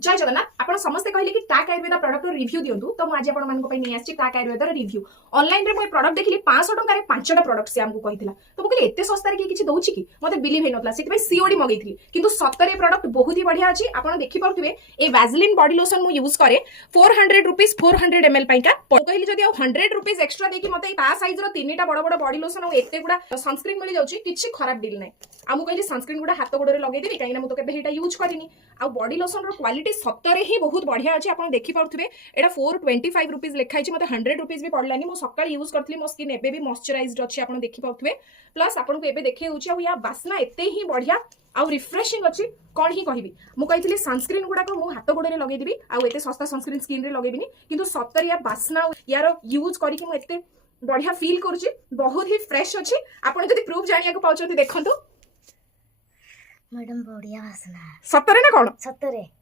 जय जगन्नाथ आपण समस्ते कहले कि टाक आयुर्वेदा प्रोडक्ट रिव्यू दियंतु तो आज आपण मानको पई नै आछि टाक आयुर्वेदा रिव्यू ऑनलाइन रे मोय प्रोडक्ट देखिली 500 टंका रे 5टा प्रोडक्ट से हमको कहितला तो कहले एते सस्ता रे किछि दोछि कि मते बिलीव हे नतला सेति पई सीओडी मगैथली किंतु सत्तरे प्रोडक्ट बहुत ही बढ़िया अछि आपण देखि परथुबे ए वैसलिन बॉडी लोशन मु यूज करे 400 रुपीस 400 ml पई का कहली जदी 100 रुपीस एक्स्ट्रा देकी मते ता साइज रो तीनटा बड़ बड़ बॉडी लोशन और एते गुडा सनस्क्रीन मिल जाउछि किछि खराब डील नै आमु कहली सनस्क्रीन गुडा हाथ गोडरे लगै देबी काइना मु तो केबे हेटा यूज करिनी आ बॉडी लोशन रो क्वालिटी सत्तरे ही बहुत बढ़िया अच्छे आप देखी पारे एटा 425 रुपीस लिखाई मत 100 रुपीस भी पड़लानी मो सकाळ यूज करथली मो स्किन एबे भी मॉइस्चराइज्ड अच्छे आप देखी पारे प्लस आपको एबे देखे होउछि या बास्ना एते ही बढ़िया आ रिफ्रेशिंग अच्छी कौन ही कहबी मु कहितली सनस्क्रीन गुडा को मु हाथ गोडरे लगै देबी आ एते सस्ता सनस्क्रीन स्किन रे लगैबिनी किंतु सत्तर या बास्ना यार यूज करिकि मु एते बढ़िया फील करूछि बहुत ही फ्रेश अच्छी आपण जदी प्रूफ जानिया को पाउछथि देखंतु मैडम बढ़िया वासना सत्तरे ना कौन सतरे